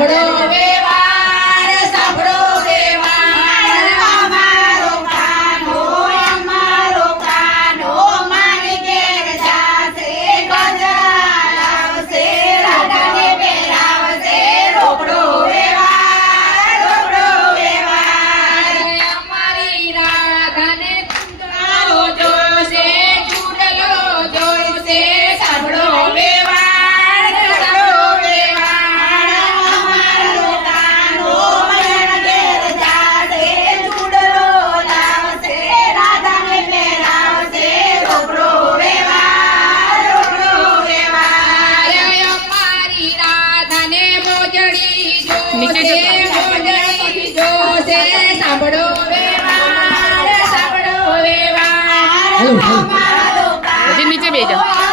સાંભળો વ્યવહાર સાંભળો વ્યવહાર અમારો કાનો મારી ઘેર જાશે ગજરા લાવશે રાધાને પહેરાવશે રોકડો વ્યવહાર અમારી રાધાને ચૂડલો જોશે સાંભળો વ્યવહાર અમારો કાનો મારી ઘેર જાશે ચૂડલો લાવશે રાધાને પહેરાવશે રોકડો વ્યવહાર અમારી રાધાને મોજડી જોશે સાંભળો વ્યવહાર અમારો કાનો નીચે બેસી જાઓ.